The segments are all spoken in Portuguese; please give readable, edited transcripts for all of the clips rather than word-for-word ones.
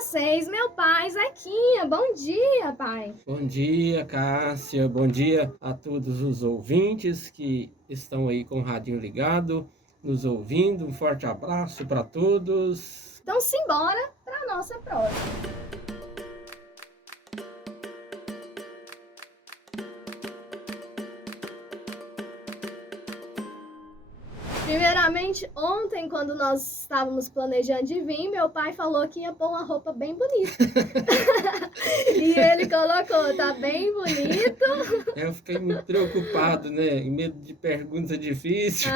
vocês, meu pai Zequinha. Bom dia, pai. Bom dia, Cássia. Bom dia a todos os ouvintes que estão aí com o radinho ligado, nos ouvindo. Um forte abraço para todos. Então, simbora para a nossa prova. Primeiramente, ontem, quando nós estávamos planejando de vir, meu pai falou que ia pôr uma roupa bem bonita. E ele colocou, tá bem bonito. Eu fiquei muito preocupado, né? Em medo de pergunta difícil.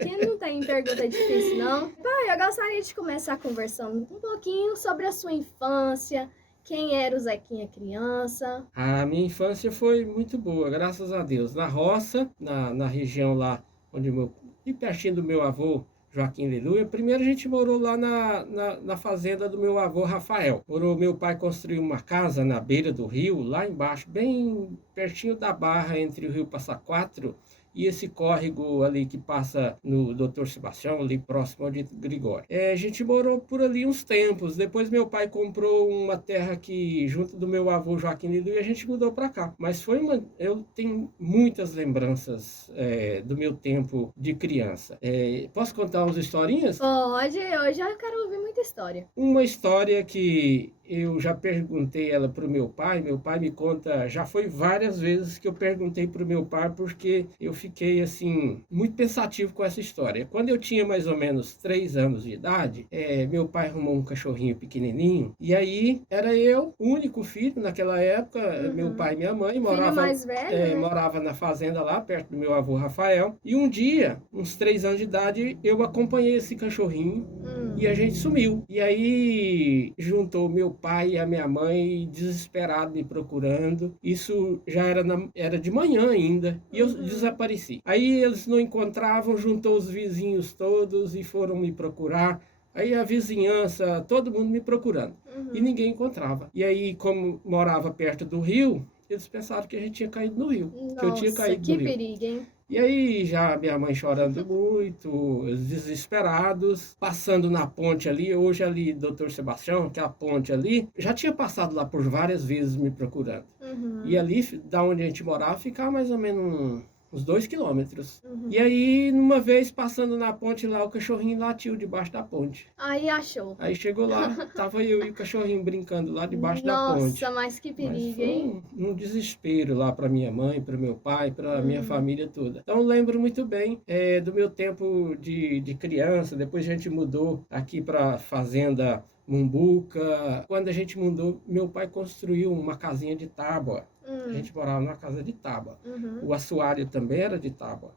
Quem não tem pergunta difícil, não? Pai, eu gostaria de começar conversando um pouquinho sobre a sua infância. Quem era o Zequinha criança? A minha infância foi muito boa, graças a Deus. Na roça, na região lá onde e pertinho do meu avô, Joaquim Aleluia. Primeiro a gente morou lá na fazenda do meu avô Rafael. Meu pai construiu uma casa na beira do rio, lá embaixo, bem pertinho da barra entre o rio Passa Quatro e esse córrego ali que passa no Doutor Sebastião, ali próximo ao de Gregório. A gente morou por ali uns tempos. Depois meu pai comprou uma terra aqui junto do meu avô Joaquim Lido e a gente mudou para cá. Mas eu tenho muitas lembranças do meu tempo de criança. Posso contar umas historinhas? Pode, eu já quero ouvir muita história. Uma história que eu já perguntei ela para o meu pai me conta, já foi várias vezes que eu perguntei para o meu pai, porque eu fiquei assim, muito pensativo com essa história. Quando eu tinha mais ou menos 3 anos de idade, meu pai arrumou um cachorrinho pequenininho, e aí era eu, o único filho naquela época, meu pai e minha mãe, Mais velho, né? morava na fazenda lá, perto do meu avô Rafael, e um dia, uns 3 anos de idade, eu acompanhei esse cachorrinho, e a gente sumiu. E aí juntou meu pai e a minha mãe desesperado me procurando. Isso já era de manhã ainda e eu desapareci. Aí eles não encontravam, juntou os vizinhos todos e foram me procurar. Aí a vizinhança, todo mundo me procurando e ninguém encontrava. E aí, como morava perto do rio, eles pensaram que a gente tinha caído no rio. Nossa, que eu tinha caído que no rio. perigo, hein? E aí já minha mãe chorando muito, desesperados, passando na ponte ali, hoje ali, Doutor Sebastião, que é a ponte ali, já tinha passado lá por várias vezes me procurando. E ali, da onde a gente morava, ficava mais ou menos uns 2 quilômetros. E aí, numa vez, passando na ponte lá, o cachorrinho latiu debaixo da ponte. Aí achou. Aí chegou lá, tava eu e o cachorrinho brincando lá debaixo da ponte. Nossa, mas que perigo, Mas foi hein? um desespero lá para minha mãe, para meu pai, para minha família toda. Então lembro muito bem do meu tempo de criança. Depois a gente mudou aqui para fazenda Mumbuca. Quando a gente mudou, meu pai construiu uma casinha de tábua. A gente morava numa casa de tábua. O assoalho também era de tábua.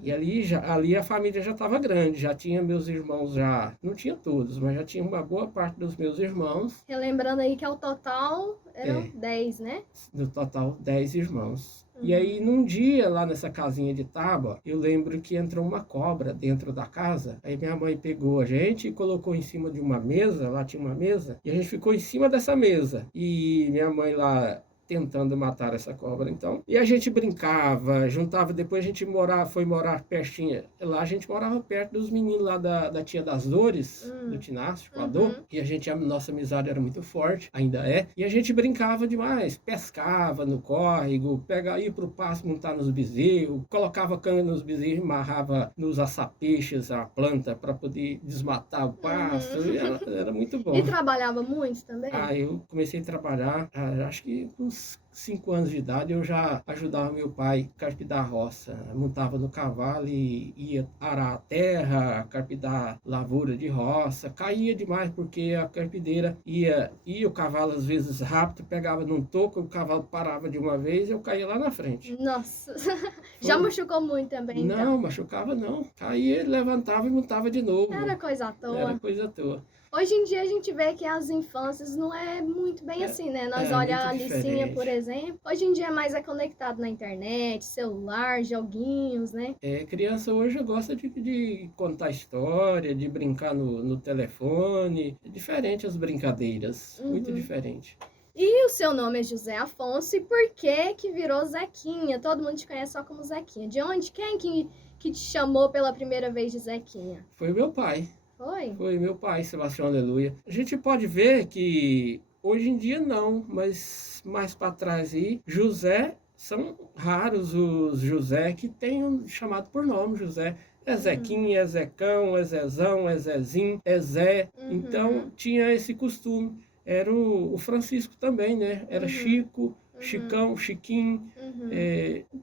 E ali a família já estava grande, já tinha meus irmãos, já não tinha todos, mas já tinha uma boa parte dos meus irmãos. Relembrando aí que ao total eram 10, né? No total, 10 irmãos. E aí, num dia, lá nessa casinha de tábua, eu lembro que entrou uma cobra dentro da casa. Aí minha mãe pegou a gente e colocou em cima de uma mesa, lá tinha uma mesa, e a gente ficou em cima dessa mesa. E minha mãe lá tentando matar essa cobra, então. E a gente brincava, juntava, depois a gente foi morar pertinho. Lá a gente morava perto dos meninos lá da Tia das Dores, do Tinástico, a Dor. E a nossa amizade era muito forte, ainda é. E a gente brincava demais, pescava no córrego, ia pro pasto montar nos bezerros, colocava cana nos bezerros, amarrava nos açapeixes a planta para poder desmatar o pasto. E era muito bom. E trabalhava muito também? Eu comecei a trabalhar, acho que uns 5 anos de idade, eu já ajudava meu pai a carpidar a roça. Montava no cavalo e ia arar a terra, carpidar lavoura de roça. Caía demais porque a carpideira ia o cavalo às vezes rápido, pegava num toco, o cavalo parava de uma vez e eu caía lá na frente. Nossa, já machucou muito também, então? Não, machucava não. Caía, levantava e montava de novo. Era coisa à toa. Era coisa à toa. Hoje em dia a gente vê que as infâncias não é muito bem assim, né? Nós olha a Alicinha, por exemplo. Hoje em dia mais é conectado na internet, celular, joguinhos, né? Criança hoje gosta de contar história, de brincar no telefone. É diferente as brincadeiras, muito diferente. E o seu nome é José Afonso, e por que virou Zequinha? Todo mundo te conhece só como Zequinha. De onde? Quem que te chamou pela primeira vez de Zequinha? Foi meu pai. Foi? Foi meu pai, Sebastião Aleluia. A gente pode ver que hoje em dia não, mas mais para trás aí, José, são raros os José que tenham chamado por nome José. É Zequinha, é Zecão, é Zezão, é Zezinho, é Zé. Então tinha esse costume. Era o Francisco também, né? Era Chico, Chicão, Chiquinho.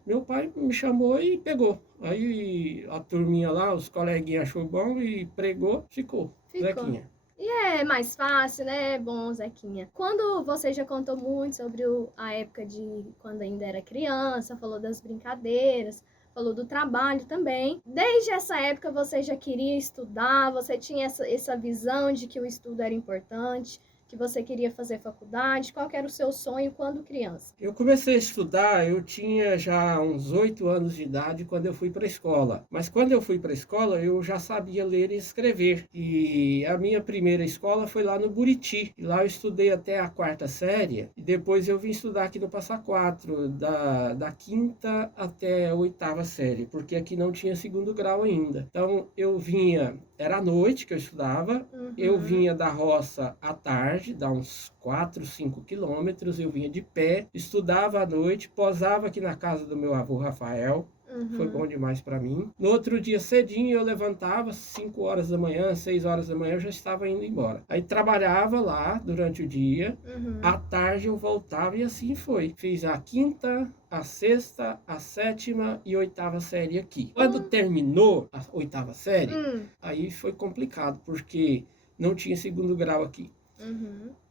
Meu pai me chamou e pegou. Aí a turminha lá, os coleguinhas achou bom e pregou, ficou. Zequinha. E é mais fácil, né? Bom, Zequinha. Quando você já contou muito sobre a época de quando ainda era criança, falou das brincadeiras, falou do trabalho também. Desde essa época você já queria estudar, você tinha essa visão de que o estudo era importante, que você queria fazer faculdade. Qual que era o seu sonho quando criança? Eu comecei a estudar, eu tinha já uns 8 anos de idade quando eu fui para a escola. Mas quando eu fui para a escola, eu já sabia ler e escrever. E a minha primeira escola foi lá no Buriti. E lá eu estudei até a 4ª série. E depois eu vim estudar aqui no Passa Quatro, da 5ª até a 8ª série. Porque aqui não tinha 2º grau ainda. Então eu vinha, era à noite que eu estudava. Eu vinha da roça à tarde, dá uns 4, 5 quilômetros, eu vinha de pé, estudava à noite, posava aqui na casa do meu avô Rafael, foi bom demais para mim. No outro dia cedinho eu levantava, 5 horas da manhã, 6 horas da manhã eu já estava indo embora. Aí trabalhava lá durante o dia, à tarde eu voltava e assim foi. Fiz a 5ª, a 6ª, a 7ª e 8ª série aqui. Quando terminou a 8ª série, aí foi complicado, porque não tinha 2º grau aqui.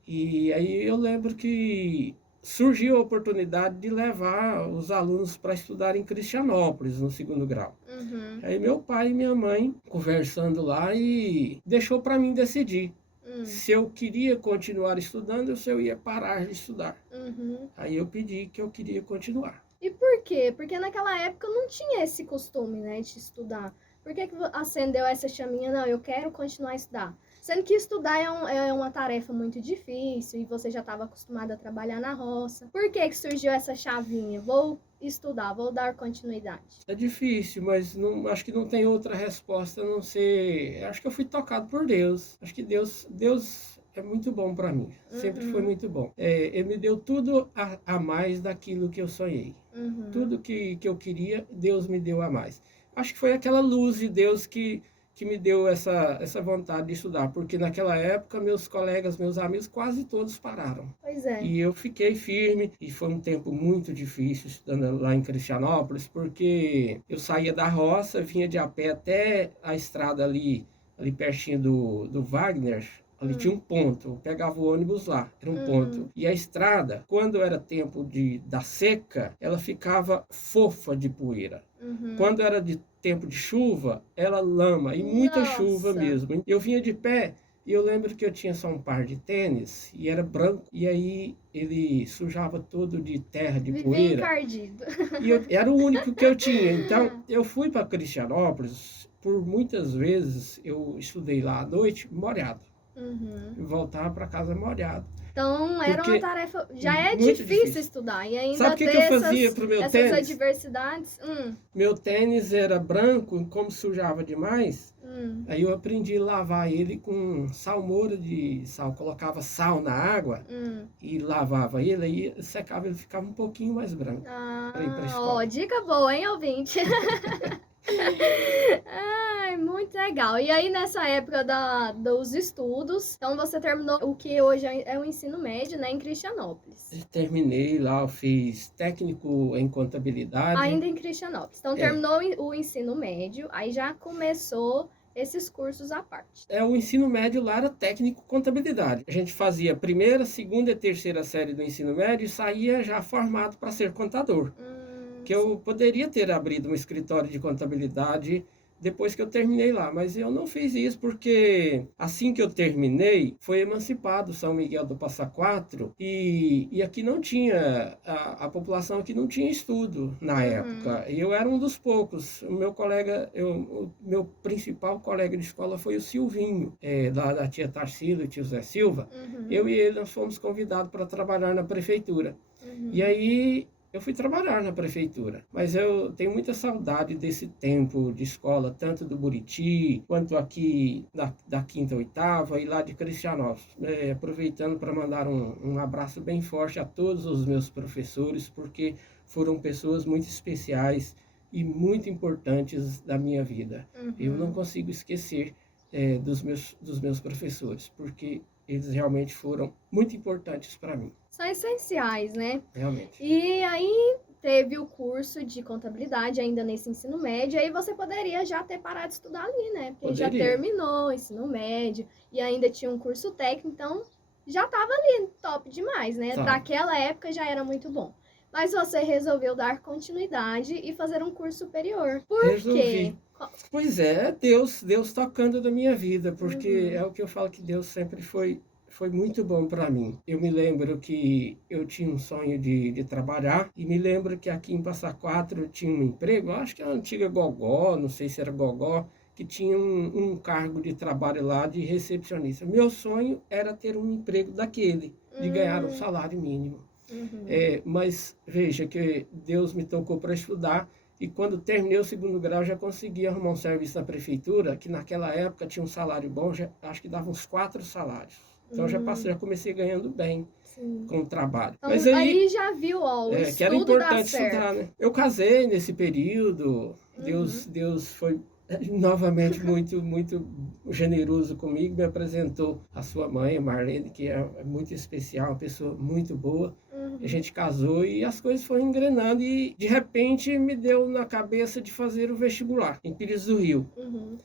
E aí eu lembro que surgiu a oportunidade de levar os alunos para estudar em Cristianópolis, no 2º grau. Aí meu pai e minha mãe conversando lá e deixou para mim decidir se eu queria continuar estudando ou se eu ia parar de estudar. Aí eu pedi que eu queria continuar. E por quê? Porque naquela época não tinha esse costume, né, de estudar. Por que acendeu essa chaminha? Não, eu quero continuar a estudar. Sendo que estudar é uma tarefa muito difícil e você já estava acostumado a trabalhar na roça. Por que surgiu essa chavinha? Vou estudar, vou dar continuidade. É difícil, mas não, acho que não tem outra resposta a não ser... Acho que eu fui tocado por Deus. Acho que Deus é muito bom para mim. Sempre foi muito bom. Ele me deu tudo a mais daquilo que eu sonhei. Tudo que eu queria, Deus me deu a mais. Acho que foi aquela luz de Deus que me deu essa vontade de estudar, porque naquela época meus colegas, meus amigos, quase todos pararam. Pois é. E eu fiquei firme, e foi um tempo muito difícil estudando lá em Cristianópolis, porque eu saía da roça, vinha de a pé até a estrada ali pertinho do Wagner. Ali tinha um ponto, eu pegava o ônibus lá, era um ponto. E a estrada, quando era tempo da seca, ela ficava fofa de poeira. Quando era de tempo de chuva, ela lama, e muita chuva mesmo. Eu vinha de pé, e eu lembro que eu tinha só um par de tênis, e era branco, e aí ele sujava todo de terra, de poeira. Encardido. E era o único que eu tinha. Então, eu fui para Cristianópolis, por muitas vezes eu estudei lá à noite, molhado. Voltava para casa molhado. Então era uma tarefa. Já é difícil estudar. E ainda sabe o que eu fazia pro meu essas tênis? adversidades. Meu tênis era branco, como sujava demais. Aí eu aprendi a lavar ele com salmoura de sal. Colocava sal na água e lavava ele, aí secava, ele ficava um pouquinho mais branco. Dica boa, hein, ouvinte? Ai, muito legal. E aí, nessa época dos estudos, então você terminou o que hoje é o ensino médio, né, em Cristianópolis. Terminei lá, eu fiz técnico em contabilidade. Ainda em Cristianópolis. Então, terminou o ensino médio, aí já começou esses cursos à parte. O ensino médio lá era técnico contabilidade. A gente fazia a 1ª, 2ª e 3ª série do ensino médio e saía já formado para ser contador. Que eu poderia ter abrido um escritório de contabilidade depois que eu terminei lá, mas eu não fiz isso porque assim que eu terminei, foi emancipado São Miguel do Passa Quatro e aqui não tinha, a população aqui não tinha estudo na época. E eu era um dos poucos. O meu colega, o meu principal colega de escola foi o Silvinho, lá da tia Tarsila e tio Zé Silva. Eu e ele, nós fomos convidados para trabalhar na prefeitura. E aí eu fui trabalhar na prefeitura, mas eu tenho muita saudade desse tempo de escola, tanto do Buriti, quanto aqui da quinta oitava e lá de Cristianópolis. Aproveitando para mandar um abraço bem forte a todos os meus professores, porque foram pessoas muito especiais e muito importantes da minha vida. Eu não consigo esquecer dos meus professores, porque eles realmente foram muito importantes para mim. São essenciais, né? Realmente. E aí teve o curso de contabilidade ainda nesse ensino médio, aí você poderia já ter parado de estudar ali, né? Porque já terminou o ensino médio e ainda tinha um curso técnico, então já estava ali top demais, né? Daquela época já era muito bom. Mas você resolveu dar continuidade e fazer um curso superior. Por quê? Pois é, Deus tocando na minha vida, porque é o que eu falo, que Deus sempre foi muito bom para mim. Eu me lembro que eu tinha um sonho de trabalhar, e me lembro que aqui em Passa Quatro eu tinha um emprego, acho que era a antiga Gogó, não sei se era Gogó, que tinha um cargo de trabalho lá de recepcionista. Meu sonho era ter um emprego daquele, de ganhar um salário mínimo. Mas veja que Deus me tocou para estudar, e quando terminei o 2º grau já consegui arrumar um serviço na prefeitura, que naquela época tinha um salário bom, acho que dava uns 4 salários. Então já comecei ganhando bem com o trabalho. Então, mas aí já viu, ó, o estudo que era importante estudar, né? Eu casei nesse período, Deus foi novamente muito generoso comigo, me apresentou a sua mãe, a Marlene, que é muito especial, uma pessoa muito boa. A gente casou e as coisas foram engrenando, e de repente me deu na cabeça de fazer o vestibular em Pires do Rio.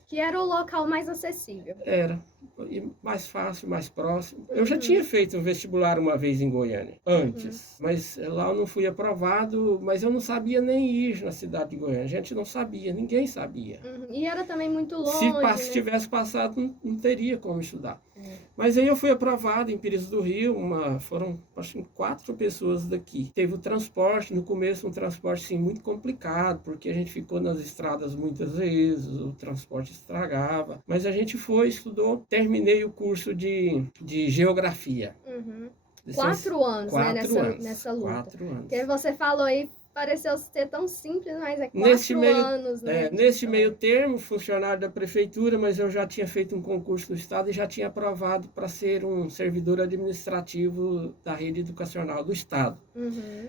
Que era o local mais acessível. Era. E mais fácil, mais próximo. Eu já tinha feito um vestibular uma vez em Goiânia, antes. Mas lá eu não fui aprovado, mas eu não sabia nem ir na cidade de Goiânia. A gente não sabia, ninguém sabia. E era também muito longe, Se tivesse passado, não teria como estudar. Mas aí eu fui aprovado em Pires do Rio, foram acho que 4 pessoas daqui. Teve o transporte, no começo um transporte sim, muito complicado, porque a gente ficou nas estradas muitas vezes, o transporte estragava. Mas a gente foi, estudou, terminei o curso de geografia. 4 anos, né, nessa luta. 4 anos. Porque você falou aí, pareceu ser tão simples, mas é 4 anos, né? Nesse meio termo, funcionário da prefeitura, mas eu já tinha feito um concurso do Estado e já tinha aprovado para ser um servidor administrativo da rede educacional do Estado.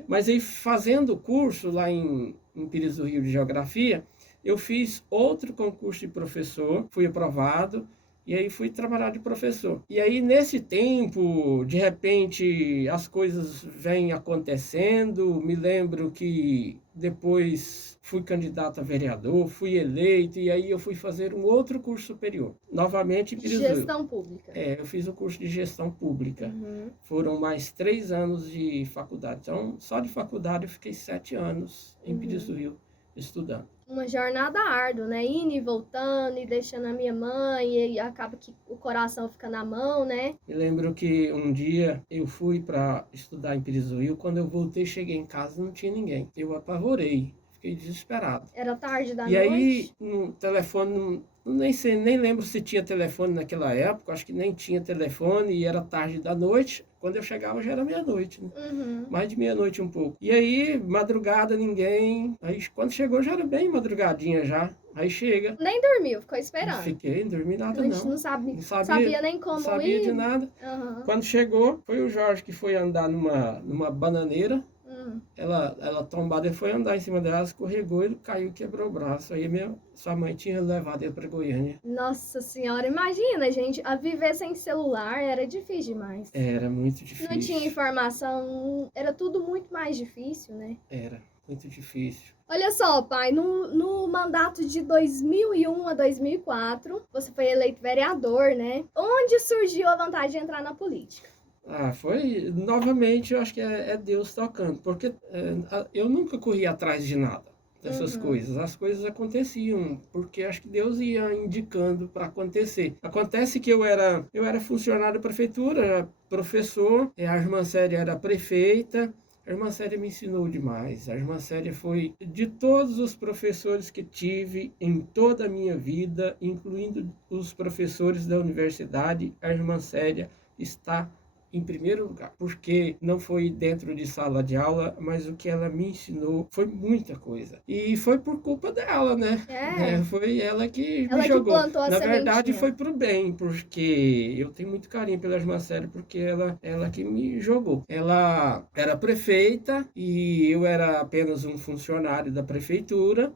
Mas aí, fazendo o curso lá em Pires do Rio de Geografia, eu fiz outro concurso de professor, fui aprovado, e aí fui trabalhar de professor. E aí, nesse tempo, de repente, as coisas vêm acontecendo. Me lembro que depois fui candidato a vereador, fui eleito, e aí eu fui fazer um outro curso superior. Novamente em Pires do Rio. Gestão pública. Eu fiz o curso de gestão pública. Foram mais 3 anos de faculdade. Então, só de faculdade eu fiquei 7 anos em Pires do Rio estudando. Uma jornada árdua, né? Indo e voltando e deixando a minha mãe, e acaba que o coração fica na mão, né? Me lembro que um dia eu fui para estudar em Pires do Rio. Quando eu voltei, cheguei em casa, não tinha ninguém. Eu apavorei, fiquei desesperado. Era tarde da noite. E aí, no telefone, nem lembro se tinha telefone naquela época, acho que nem tinha telefone, e era tarde da noite. Quando eu chegava já era meia-noite, né? Mais de meia-noite um pouco. E aí, madrugada, ninguém. Aí, quando chegou, já era bem madrugadinha já. Aí chega. Nem dormiu, ficou esperando. Não dormi nada, não. A gente não sabia nem como ir. Não sabia de nada. Quando chegou, foi o Jorge que foi andar numa bananeira. Ela tombada, ele foi andar em cima dela, escorregou, ele caiu, quebrou o braço. Aí sua mãe tinha levado ele para Goiânia. Nossa senhora, imagina, gente, a viver sem celular era difícil demais. Era muito difícil. Não tinha informação, era tudo muito mais difícil, né? Era muito difícil. Olha só, pai, no mandato de 2001 a 2004, você foi eleito vereador, né? Onde surgiu a vontade de entrar na política? Foi, novamente, eu acho que é Deus tocando, porque eu nunca corri atrás de nada dessas coisas. As coisas aconteciam, porque acho que Deus ia indicando para acontecer. Acontece que eu era funcionário da prefeitura, era professor, a irmã Célia era prefeita. A irmã Célia me ensinou demais. A irmã Célia foi, de todos os professores que tive em toda a minha vida, incluindo os professores da universidade, a irmã Célia está em primeiro lugar, porque não foi dentro de sala de aula, mas o que ela me ensinou foi muita coisa. E foi por culpa dela, né? Foi ela que me Ela que jogou. plantou a Na verdade, sementinha. foi pro bem, porque eu tenho muito carinho pela irmã Célia, porque ela que me jogou. Ela era prefeita e eu era apenas um funcionário da prefeitura.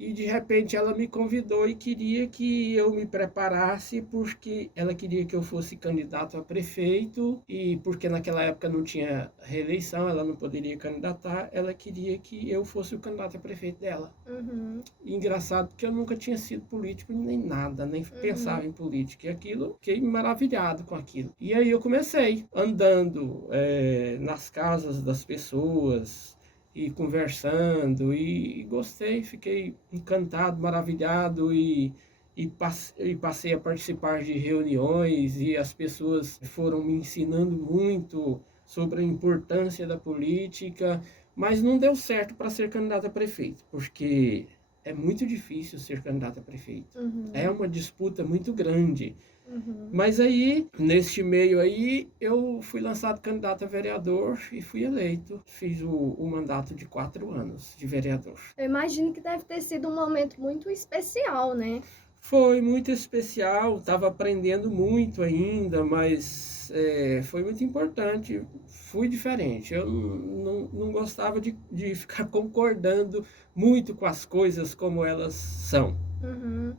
E de repente ela me convidou e queria que eu me preparasse, porque ela queria que eu fosse candidato a prefeito, e porque naquela época não tinha reeleição, ela não poderia candidatar, ela queria que eu fosse o candidato a prefeito dela. E engraçado que eu nunca tinha sido político nem nada, nem pensava em política, e aquilo, fiquei maravilhado com aquilo. E aí eu comecei andando nas casas das pessoas, e conversando, e gostei, fiquei encantado, maravilhado, e passei a participar de reuniões, e as pessoas foram me ensinando muito sobre a importância da política, mas não deu certo para ser candidato a prefeito, porque é muito difícil ser candidato a prefeito. É uma disputa muito grande. Mas aí, neste meio aí, eu fui lançado candidato a vereador e fui eleito. Fiz o mandato de 4 anos de vereador. Eu imagino que deve ter sido um momento muito especial, né? Foi muito especial, estava aprendendo muito ainda, mas foi muito importante. Fui diferente. Eu não gostava de ficar concordando muito com as coisas como elas são.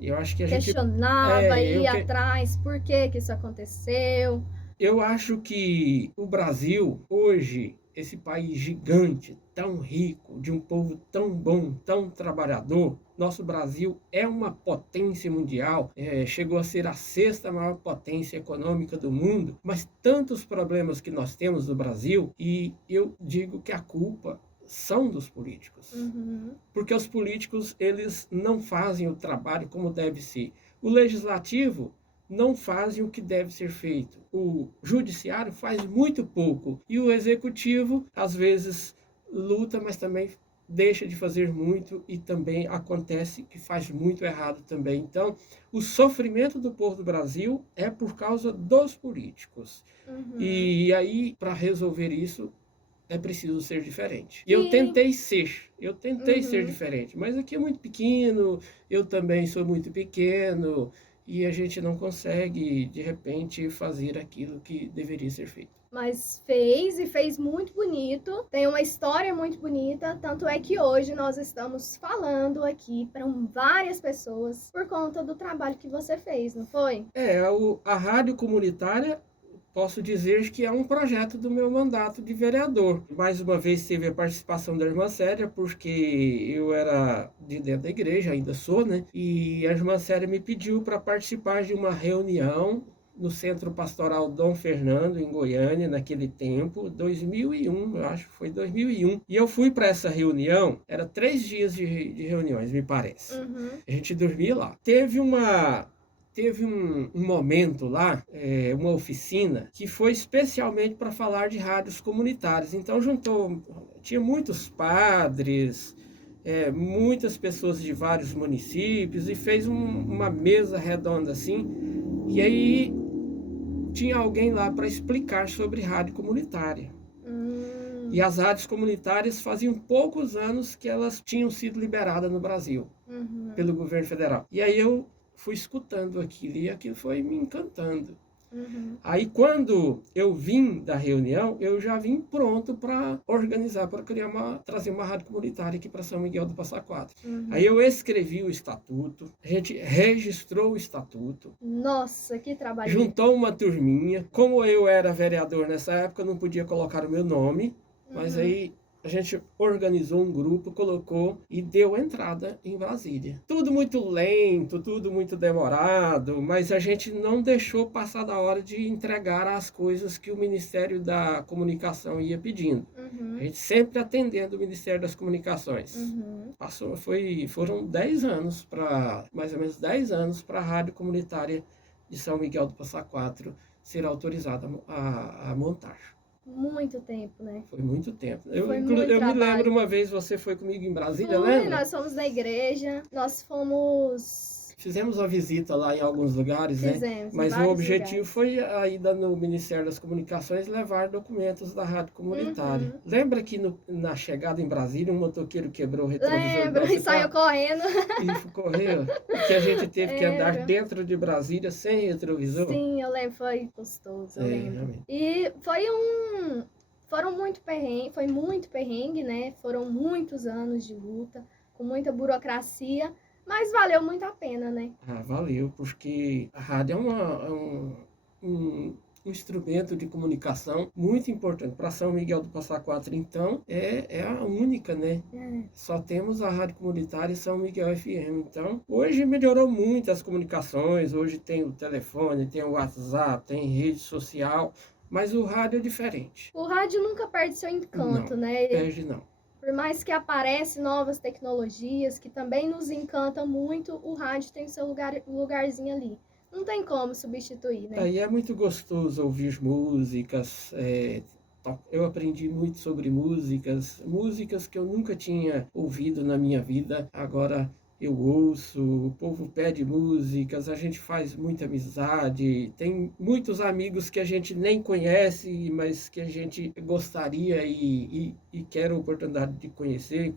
Eu acho que a gente questionava, ia atrás, por que isso aconteceu? Eu acho que o Brasil, hoje, esse país gigante, tão rico, de um povo tão bom, tão trabalhador, nosso Brasil é uma potência mundial, chegou a ser a 6ª maior potência econômica do mundo, mas tantos problemas que nós temos no Brasil, e eu digo que a culpa são dos políticos. Porque os políticos, eles não fazem o trabalho como deve ser. O legislativo não fazem o que deve ser feito. O judiciário faz muito pouco. E o executivo, às vezes, luta, mas também deixa de fazer muito, e também acontece que faz muito errado também. Então, o sofrimento do povo do Brasil é por causa dos políticos. E aí, para resolver isso, é preciso ser diferente. E eu tentei ser diferente, mas aqui é muito pequeno, eu também sou muito pequeno, e a gente não consegue, de repente, fazer aquilo que deveria ser feito. Mas fez muito bonito, tem uma história muito bonita, tanto é que hoje nós estamos falando aqui para várias pessoas por conta do trabalho que você fez, não foi? A rádio comunitária, posso dizer que é um projeto do meu mandato de vereador. Mais uma vez teve a participação da irmã Célia, porque eu era de dentro da igreja, ainda sou, né? E a irmã Célia me pediu para participar de uma reunião no Centro Pastoral Dom Fernando, em Goiânia, naquele tempo, 2001, eu acho que foi 2001. E eu fui para essa reunião, era 3 dias de reuniões, me parece. A gente dormia lá. Teve um momento lá, uma oficina, que foi especialmente para falar de rádios comunitárias. Então tinha muitos padres, muitas pessoas de vários municípios, e fez uma mesa redonda assim, e aí tinha alguém lá para explicar sobre rádio comunitária. E as rádios comunitárias faziam poucos anos que elas tinham sido liberadas no Brasil, pelo governo federal. E aí eu fui escutando aquilo, e aquilo foi me encantando. Aí quando eu vim da reunião, eu já vim pronto para organizar, para trazer uma rádio comunitária aqui para São Miguel do Passa Quatro. Aí eu escrevi o estatuto, a gente registrou o estatuto. Nossa, que trabalho! Juntou uma turminha. Como eu era vereador nessa época, eu não podia colocar o meu nome, mas aí a gente organizou um grupo, colocou e deu entrada em Brasília. Tudo muito lento, tudo muito demorado, mas a gente não deixou passar da hora de entregar as coisas que o Ministério da Comunicação ia pedindo. A gente sempre atendendo o Ministério das Comunicações. Foram 10 anos, mais ou menos 10 anos, para a rádio comunitária de São Miguel do Passa Quatro ser autorizada a montar. Muito tempo, né? Foi muito tempo. Eu me lembro uma vez, você foi comigo em Brasília, lembra? Nós fomos na igreja, nós fomos Fizemos uma visita lá em alguns lugares, né? Fizemos, em Mas o vários objetivo lugares. foi a ida no Ministério das Comunicações levar documentos da rádio comunitária. Uhum. Lembra que na chegada em Brasília, um motoqueiro quebrou o retrovisor do Lembro, e nosso saiu carro correndo. e correu? Que a gente teve que andar Lembro. dentro de Brasília sem retrovisor? Sim, eu lembro, foi gostoso, eu lembro. Realmente. E foram muito perrengue, foi muito perrengue, né? Foram muitos anos de luta, com muita burocracia, mas valeu muito a pena, né? Valeu, porque a rádio um instrumento de comunicação muito importante. Para São Miguel do Passa Quatro, então, é a única, né? Só temos a rádio comunitária São Miguel FM. Então, hoje melhorou muito as comunicações, hoje tem o telefone, tem o WhatsApp, tem rede social, mas o rádio é diferente. O rádio nunca perde seu encanto, Não, né? perde não. Por mais que aparecem novas tecnologias que também nos encantam muito, o rádio tem seu lugarzinho ali. Não tem como substituir, né? E é muito gostoso ouvir músicas. Eu aprendi muito sobre músicas que eu nunca tinha ouvido na minha vida. Agora eu ouço, o povo pede músicas, a gente faz muita amizade. Tem muitos amigos que a gente nem conhece, mas que a gente gostaria e quer a oportunidade de conhecer.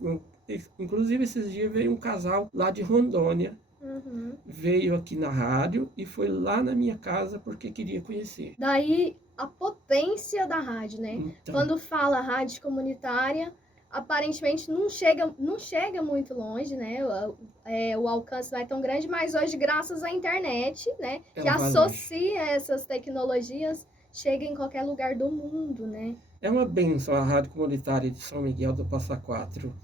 Inclusive, esses dias veio um casal lá de Rondônia. Uhum. Veio aqui na rádio e foi lá na minha casa porque queria conhecer. Daí a potência da rádio, né? Então, Quando fala rádio comunitária, aparentemente não chega muito longe, né? O alcance não é tão grande, mas hoje, graças à internet, né? Que associa essas tecnologias, chega em qualquer lugar do mundo, né? É uma bênção a rádio comunitária de São Miguel do Passa Quatro.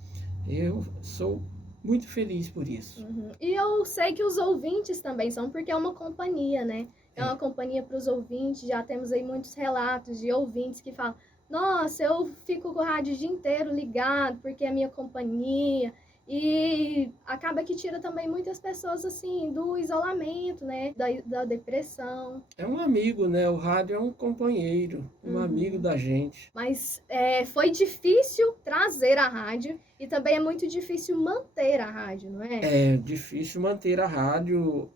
Eu sou muito feliz por isso. Uhum. E eu sei que os ouvintes também são, porque é uma companhia, né? É uma companhia para os ouvintes. Já temos aí muitos relatos de ouvintes que falam: nossa, eu fico com o rádio o dia inteiro ligado, porque é minha companhia. E acaba que tira também muitas pessoas, assim, do isolamento, né? Da depressão. É um amigo, né? O rádio é um companheiro, um amigo da gente. Mas foi difícil trazer a rádio e também é muito difícil manter a rádio, não é? É difícil manter a rádio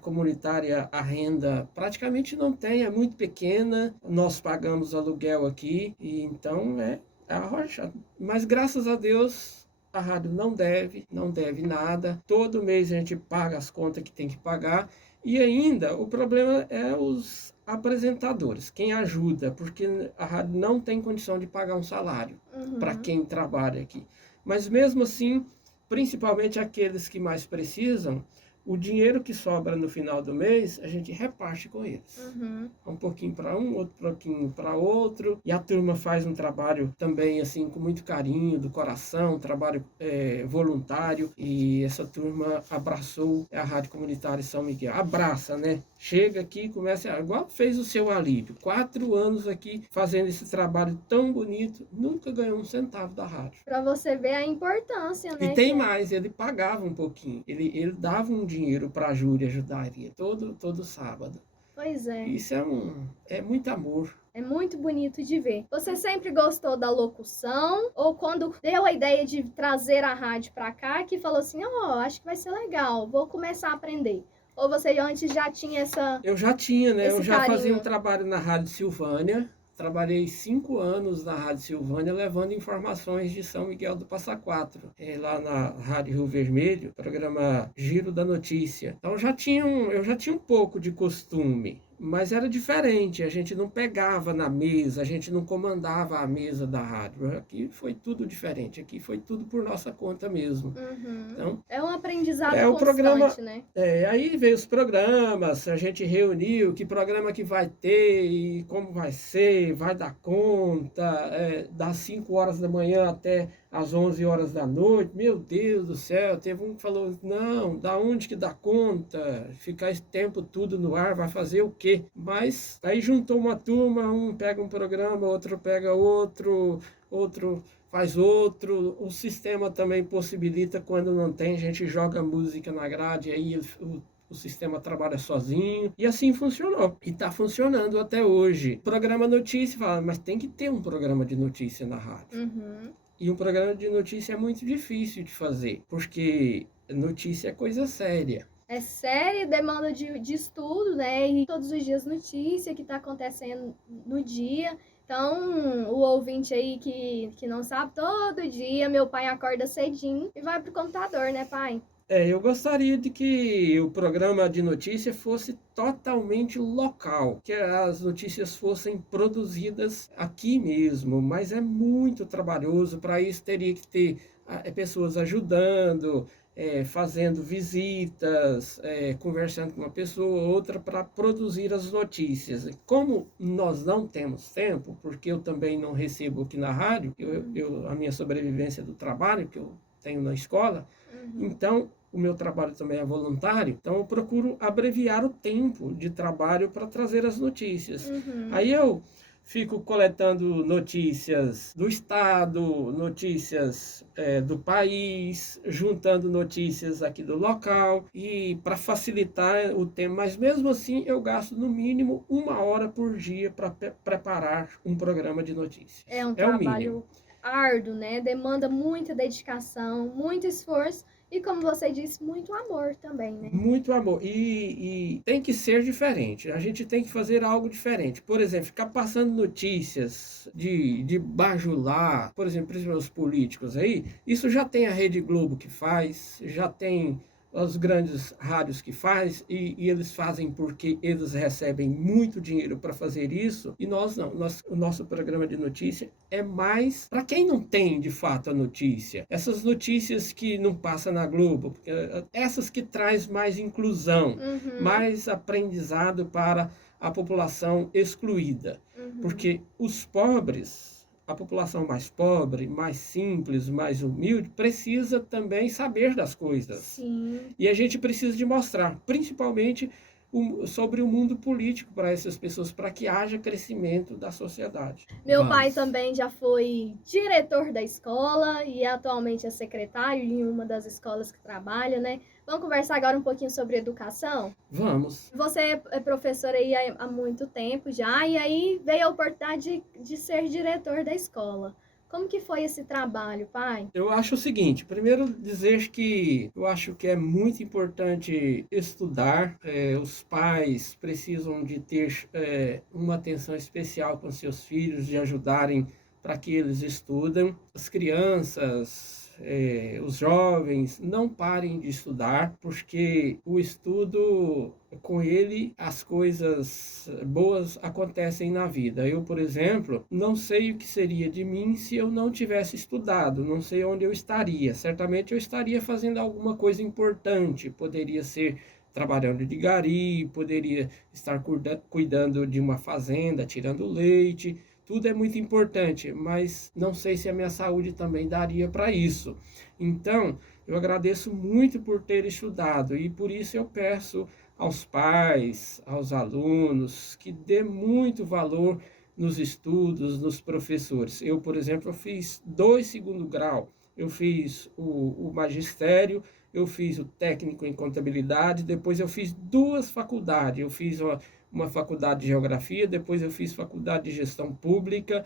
comunitária, a renda praticamente não tem, é muito pequena. Nós pagamos aluguel aqui, e então é arrochado. Mas graças a Deus, a rádio não deve nada. Todo mês a gente paga as contas que tem que pagar. E ainda, o problema é os apresentadores, quem ajuda, porque a rádio não tem condição de pagar um salário para quem trabalha aqui. Mas mesmo assim, principalmente aqueles que mais precisam, o dinheiro que sobra no final do mês, a gente reparte com eles. Um pouquinho para um, outro pouquinho para outro. E a turma faz um trabalho também, assim, com muito carinho, do coração, um trabalho voluntário. E essa turma abraçou a Rádio Comunitária São Miguel. Abraça, né? Chega aqui e começa, igual fez o seu Alípio. 4 anos aqui fazendo esse trabalho tão bonito, nunca ganhou um centavo da rádio. Para você ver a importância, né? E tem mais, ele pagava um pouquinho. Ele dava um dinheiro para a Júlia, ajudaria todo sábado. Pois é. Isso é muito amor. É muito bonito de ver. Você sempre gostou da locução? Ou quando deu a ideia de trazer a rádio para cá, que falou assim, acho que vai ser legal, vou começar a aprender? Ou você antes já tinha essa... Eu já tinha, né? Eu já carinho. fazia um trabalho na Rádio Silvânia. Trabalhei 5 anos na Rádio Silvânia, levando informações de São Miguel do Passa Quatro. Lá na Rádio Rio Vermelho, programa Giro da Notícia. Então eu já tinha um pouco de costume. Mas era diferente, a gente não pegava na mesa, a gente não comandava a mesa da rádio. Aqui foi tudo diferente, aqui foi tudo por nossa conta mesmo. Então, é um aprendizado o constante, programa, né? Aí veio os programas, a gente reuniu que programa que vai ter e como vai ser, vai dar conta, das 5 horas da manhã até às 11 horas da noite. Meu Deus do céu, teve um que falou, não, da onde que dá conta? Ficar esse tempo tudo no ar, vai fazer o quê? Mas aí juntou uma turma, um pega um programa, outro pega outro faz outro. O sistema também possibilita, quando não tem, a gente joga música na grade, aí o sistema trabalha sozinho. E assim funcionou. E está funcionando até hoje. Programa notícia, fala, mas tem que ter um programa de notícia na rádio. E um programa de notícia é muito difícil de fazer, porque notícia é coisa séria. É séria demanda de estudo, né? E todos os dias notícia que está acontecendo no dia. Então, o ouvinte aí que não sabe, todo dia meu pai acorda cedinho e vai pro computador, né, pai? Eu gostaria de que o programa de notícia fosse totalmente local, que as notícias fossem produzidas aqui mesmo, mas é muito trabalhoso. Para isso teria que ter pessoas ajudando, fazendo visitas, conversando com uma pessoa ou outra para produzir as notícias. Como nós não temos tempo, porque eu também não recebo aqui na rádio, a minha sobrevivência do trabalho que eu tenho na escola, então o meu trabalho também é voluntário, então eu procuro abreviar o tempo de trabalho para trazer as notícias. Aí eu fico coletando notícias do estado, notícias do país, juntando notícias aqui do local e para facilitar o tempo. Mas mesmo assim eu gasto no mínimo 1 hora por dia para preparar um programa de notícias. É um o trabalho mínimo. árduo, né? Demanda muita dedicação, muito esforço e, como você disse, muito amor também, né? Muito amor. E tem que ser diferente. A gente tem que fazer algo diferente. Por exemplo, ficar passando notícias de bajular, por exemplo, os políticos aí, isso já tem a Rede Globo que faz, já tem os grandes rádios que faz, e eles fazem porque eles recebem muito dinheiro para fazer isso, e nós não. O nosso programa de notícia é mais para quem não tem de fato a notícia. Essas notícias que não passam na Globo, porque essas que traz mais inclusão, mais aprendizado para a população excluída. Porque os pobres, a população mais pobre, mais simples, mais humilde, precisa também saber das coisas. Sim. E a gente precisa de mostrar, principalmente sobre o mundo político para essas pessoas, para que haja crescimento da sociedade. Meu pai também já foi diretor da escola e atualmente é secretário em uma das escolas que trabalha, né? Vamos conversar agora um pouquinho sobre educação? Vamos. Você é professora aí há muito tempo já, e aí veio a oportunidade de ser diretor da escola. Como que foi esse trabalho, pai? Eu acho o seguinte, primeiro dizer que eu acho que é muito importante estudar, os pais precisam de ter uma atenção especial com seus filhos, de ajudarem para que eles estudem. As crianças, os jovens, não parem de estudar, porque o estudo, com ele, as coisas boas acontecem na vida. Eu, por exemplo, não sei o que seria de mim se eu não tivesse estudado, não sei onde eu estaria. Certamente eu estaria fazendo alguma coisa importante, poderia ser trabalhando de gari, poderia estar cuidando de uma fazenda, tirando leite. Tudo é muito importante, mas não sei se a minha saúde também daria para isso. Então, eu agradeço muito por ter estudado e por isso eu peço aos pais, aos alunos, que dê muito valor nos estudos, nos professores. Eu, por exemplo, eu fiz 2 segundo grau, eu fiz o magistério, eu fiz o técnico em contabilidade, depois eu fiz 2 faculdades, eu fiz uma faculdade de geografia, depois eu fiz faculdade de gestão pública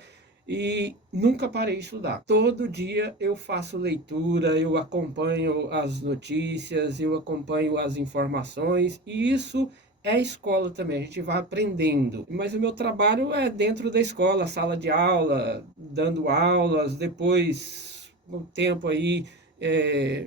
e nunca parei de estudar. Todo dia eu faço leitura, eu acompanho as notícias, eu acompanho as informações e isso é escola também, a gente vai aprendendo. Mas o meu trabalho é dentro da escola, sala de aula, dando aulas, depois, com o tempo aí,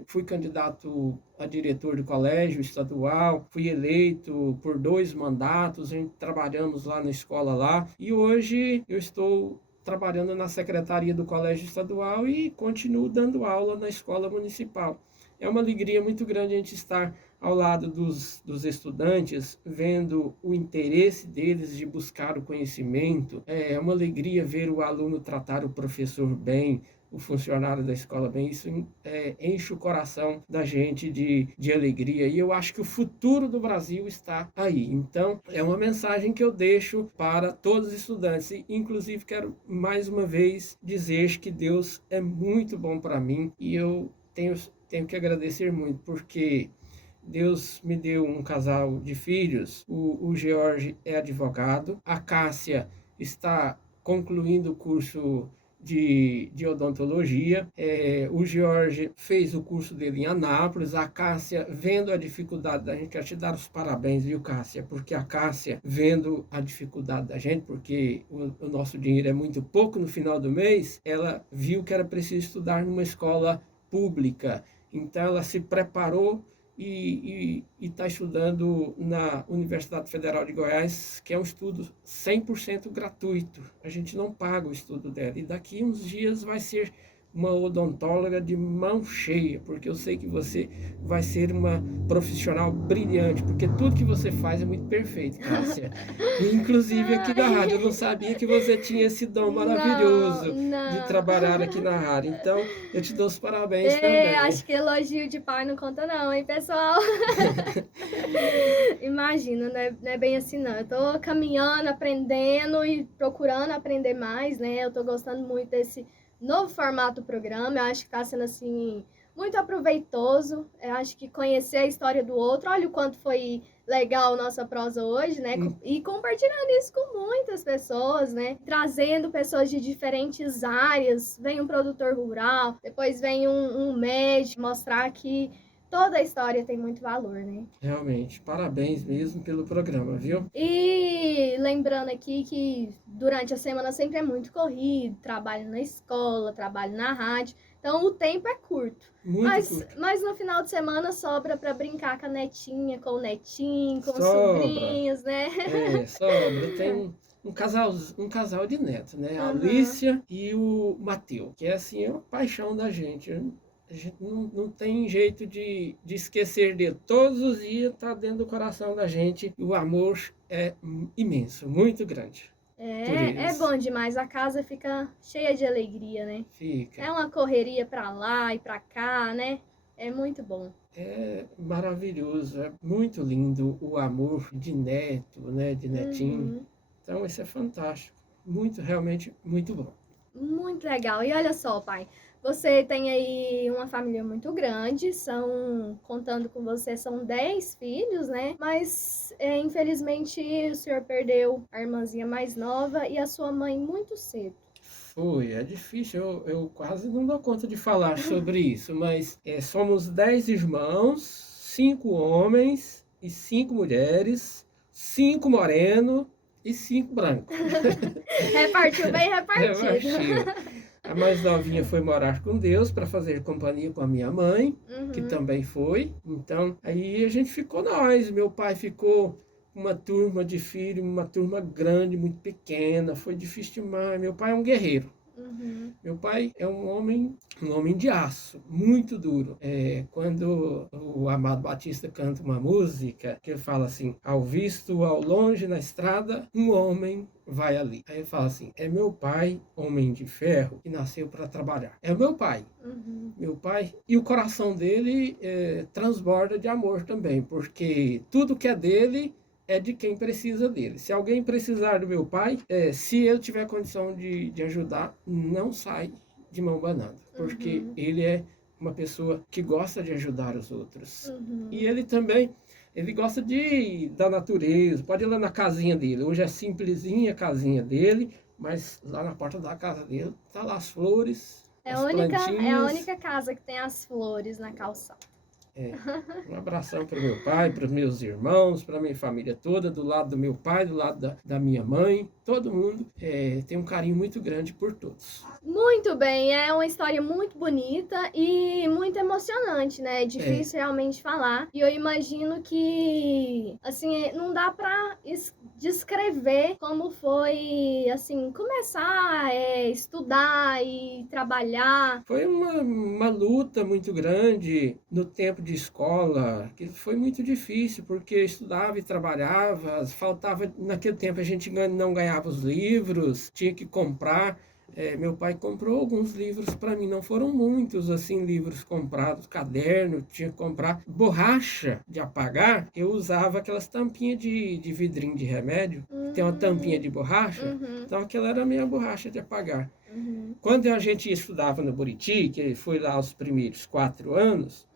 fui candidato a diretor do colégio estadual, fui eleito por 2 mandatos, a gente trabalhamos lá na escola lá, e hoje eu estou trabalhando na secretaria do colégio estadual e continuo dando aula na escola municipal. É uma alegria muito grande a gente estar ao lado dos estudantes, vendo o interesse deles de buscar o conhecimento. É uma alegria ver o aluno tratar o professor bem, o funcionário da escola bem. Isso enche o coração da gente de alegria. E eu acho que o futuro do Brasil está aí. Então, é uma mensagem que eu deixo para todos os estudantes. E, inclusive, quero mais uma vez dizer que Deus é muito bom para mim e eu tenho que agradecer muito, porque Deus me deu um casal de filhos. O George é advogado, a Cássia está concluindo o curso de odontologia. O Jorge fez o curso dele em Anápolis. A Cássia, vendo a dificuldade da gente, quero te dar os parabéns, viu, Cássia? Porque a Cássia, vendo a dificuldade da gente, porque o nosso dinheiro é muito pouco no final do mês, ela viu que era preciso estudar numa escola pública. Então, ela se preparou e está estudando na Universidade Federal de Goiás, que é um estudo 100% gratuito. A gente não paga o estudo dela. E daqui uns dias vai ser uma odontóloga de mão cheia, porque eu sei que você vai ser uma profissional brilhante, porque tudo que você faz é muito perfeito, Cássia. Inclusive aqui na rádio, eu não sabia que você tinha esse dom maravilhoso de trabalhar aqui na rádio. Então, eu te dou os parabéns também. Acho que elogio de pai não conta não, hein, pessoal? Imagina, não é bem assim não. Eu tô caminhando, aprendendo e procurando aprender mais, né? Eu tô gostando muito desse novo formato do programa. Eu acho que está sendo assim muito aproveitoso. Eu acho que conhecer a história do outro, olha o quanto foi legal nossa prosa hoje, né? E compartilhando isso com muitas pessoas, né? Trazendo pessoas de diferentes áreas. Vem um produtor rural, depois vem um médico, mostrar que toda a história tem muito valor, né? Realmente, parabéns mesmo pelo programa, viu? E lembrando aqui que durante a semana sempre é muito corrido, trabalho na escola, trabalho na rádio, então o tempo é curto. Mas no final de semana sobra para brincar com a netinha, com o netinho, com os sobrinhos, né? Sobra. Tem um casal de netos, né? A Alicia e o Matheus, que é assim, é uma paixão da gente. A gente não tem jeito de esquecer dele. Todos os dias está dentro do coração da gente. E o amor é imenso, muito grande. É bom demais. A casa fica cheia de alegria, né? Fica. É uma correria para lá e para cá, né? É muito bom. É maravilhoso, é muito lindo o amor de neto, né? De netinho. Então, isso é fantástico. Realmente muito bom. Muito legal. E olha só, pai. Você tem aí uma família muito grande, contando com você, são 10 filhos, né? Mas, infelizmente, o senhor perdeu a irmãzinha mais nova e a sua mãe muito cedo. É difícil, eu quase não dou conta de falar sobre isso, mas somos 10 irmãos, 5 homens e 5 mulheres, 5 morenos e 5 brancos. Repartiu bem repartido. Repartiu. A mais novinha foi morar com Deus para fazer companhia com a minha mãe, que também foi. Então, aí a gente ficou nós. Meu pai ficou com uma turma de filhos, uma turma grande, muito pequena. Foi difícil demais. Meu pai é um guerreiro. Meu pai é um homem de aço, muito duro. Quando o Amado Batista canta uma música que ele fala assim: ao visto, ao longe na estrada, um homem vai ali. Aí ele fala assim: é meu pai, homem de ferro, que nasceu para trabalhar. É o meu pai. Meu pai. E o coração dele transborda de amor também, porque tudo que é dele é de quem precisa dele. Se alguém precisar do meu pai, se ele tiver condição de ajudar, não sai de mão banada, porque ele é uma pessoa que gosta de ajudar os outros. E ele também, ele gosta da natureza. Pode ir lá na casinha dele. Hoje é simplesinha a casinha dele, mas lá na porta da casa dele tá lá as flores, as plantinhas. É a única casa que tem as flores na calçada. Um abração para o meu pai, para os meus irmãos, para a minha família toda, do lado do meu pai, do lado da minha mãe, todo mundo tem um carinho muito grande por todos. Muito bem, é uma história muito bonita e muito emocionante, né? É difícil realmente falar. E eu imagino que, assim, não dá para descrever como foi, assim, começar a estudar e trabalhar. Foi uma luta muito grande no tempo de escola, que foi muito difícil, porque estudava e trabalhava, faltava, naquele tempo a gente não ganhava os livros, tinha que comprar. Meu pai comprou alguns livros para mim, não foram muitos, assim, livros comprados, caderno, tinha que comprar borracha de apagar. Eu usava aquelas tampinhas de vidrinho de remédio, tem uma tampinha de borracha, então aquela era a minha borracha de apagar. Quando a gente estudava no Buriti, que foi lá os primeiros 4 anos,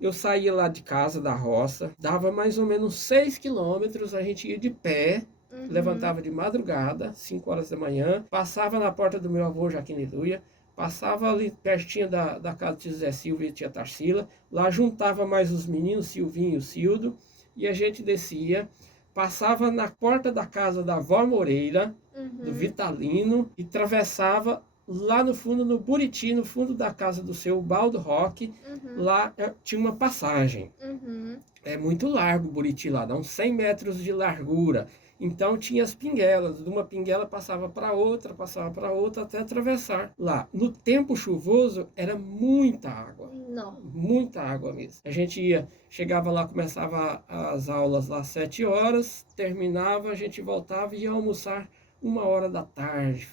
eu saía lá de casa, da roça, dava mais ou menos 6 quilômetros, a gente ia de pé Levantava de madrugada, 5 horas da manhã, passava na porta do meu avô Jaquim Liduia, passava ali pertinho da casa de tio Zé Silva e tia Tarsila, lá juntava mais os meninos, Silvinho e o Cildo, e a gente descia, passava na porta da casa da avó Moreira, do Vitalino, e atravessava lá no fundo, no Buriti, no fundo da casa do seu Baldo Roque, lá tinha uma passagem. É muito largo o Buriti lá, dá uns 100 metros de largura. Então tinha as pinguelas, de uma pinguela passava para outra, até atravessar lá. No tempo chuvoso era muita água. Não. Muita água mesmo. A gente chegava lá, começava as aulas lá às 7 horas, terminava, a gente voltava e ia almoçar 1 hora da tarde.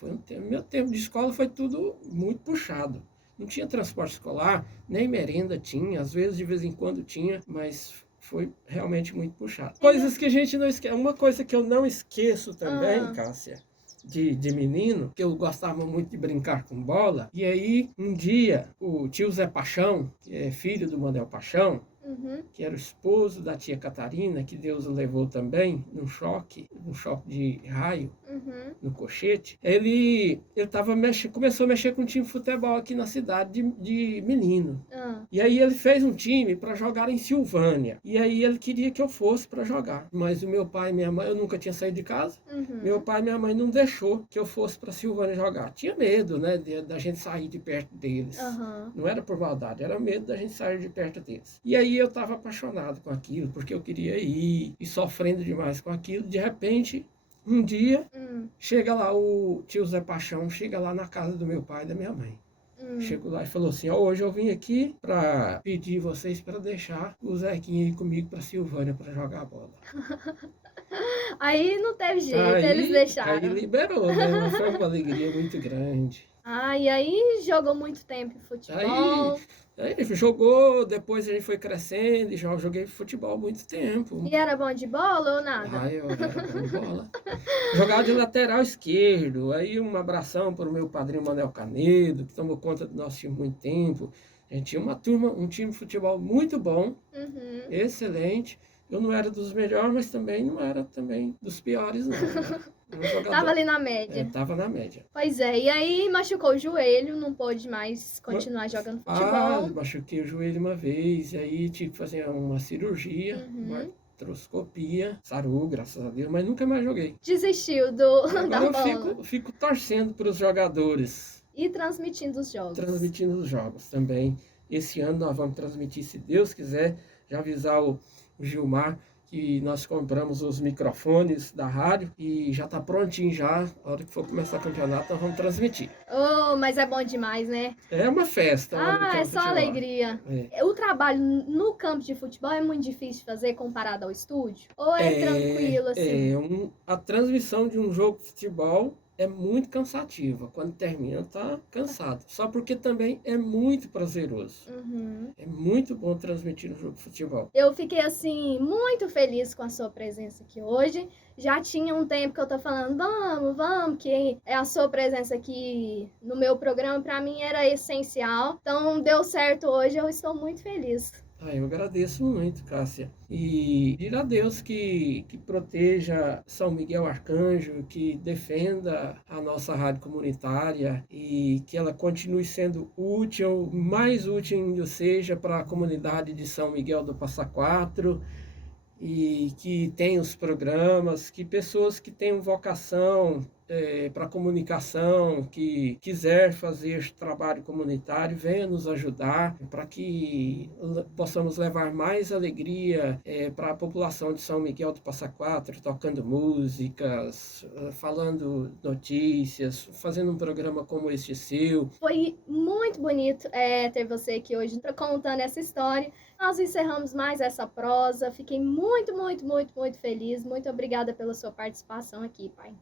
Meu tempo de escola foi tudo muito puxado. Não tinha transporte escolar, nem merenda tinha, às vezes de vez em quando tinha, mas foi realmente muito puxado. Coisas que a gente não esquece. Uma coisa que eu não esqueço também, Cássia, de menino, que eu gostava muito de brincar com bola. E aí, um dia, o tio Zé Paixão, que é filho do Manuel Paixão, que era o esposo da tia Catarina, que Deus o levou também, num choque de raio, no cochete, ele começou a mexer com um time de futebol aqui na cidade de menino. E aí ele fez um time para jogar em Silvânia. E aí ele queria que eu fosse para jogar. Mas o meu pai e minha mãe, eu nunca tinha saído de casa, meu pai e minha mãe não deixou que eu fosse para Silvânia jogar. Tinha medo, né, da gente sair de perto deles. Não era por maldade, era medo da gente sair de perto deles. E aí eu estava apaixonado com aquilo, porque eu queria ir, e sofrendo demais com aquilo. De repente, um dia, chega lá o tio Zé Paixão, chega lá na casa do meu pai e da minha mãe. Chegou lá e falou assim: hoje eu vim aqui para pedir vocês para deixar o Zequinha ir comigo para Silvânia para jogar bola. Aí não teve jeito, eles deixaram. Aí liberou, né? Mas foi uma alegria muito grande. E aí jogou muito tempo futebol. Aí jogou, depois a gente foi crescendo e já joguei futebol há muito tempo. E era bom de bola ou nada? Eu era bom de bola. Jogava de lateral esquerdo. Aí um abração para o meu padrinho Manuel Canedo, que tomou conta do nosso time há muito tempo. A gente tinha um time de futebol muito bom, excelente. Eu não era dos melhores, mas também não era dos piores, não. Tava ali na média. Tava na média. Pois é, e aí machucou o joelho, não pôde mais continuar jogando futebol. Machuquei o joelho uma vez, e aí tive que fazer uma cirurgia, uma artroscopia, sarou, graças a Deus, mas nunca mais joguei. Desistiu da bola. Eu fico torcendo para os jogadores. E transmitindo os jogos. Transmitindo os jogos também. Esse ano nós vamos transmitir, se Deus quiser, já avisar o Gilmar que nós compramos os microfones da rádio e já está prontinho já. A hora que for começar o campeonato, nós vamos transmitir. Mas é bom demais, né? É uma festa. É só alegria. O trabalho no campo de futebol é muito difícil de fazer comparado ao estúdio? Ou é tranquilo assim? A transmissão de um jogo de futebol é muito cansativa. Quando termina, tá cansado. Só porque também é muito prazeroso. É muito bom transmitir um jogo de futebol. Eu fiquei, assim, muito feliz com a sua presença aqui hoje. Já tinha um tempo que eu tô falando, vamos, que a sua presença aqui no meu programa, pra mim, era essencial. Então, deu certo hoje, eu estou muito feliz. Eu agradeço muito, Cássia. E pedir a Deus que proteja São Miguel Arcanjo, que defenda a nossa rádio comunitária e que ela continue sendo útil, mais útil ainda seja para a comunidade de São Miguel do Passa Quatro, e que tenha os programas, que pessoas que tenham vocação para comunicação, que quiser fazer este trabalho comunitário, venha nos ajudar para que possamos levar mais alegria para a população de São Miguel do Passa Quatro, tocando músicas, falando notícias, fazendo um programa como este seu. Foi muito bonito ter você aqui hoje contando essa história. Nós encerramos mais essa prosa. Fiquei muito, muito, muito, muito feliz. Muito obrigada pela sua participação aqui, pai.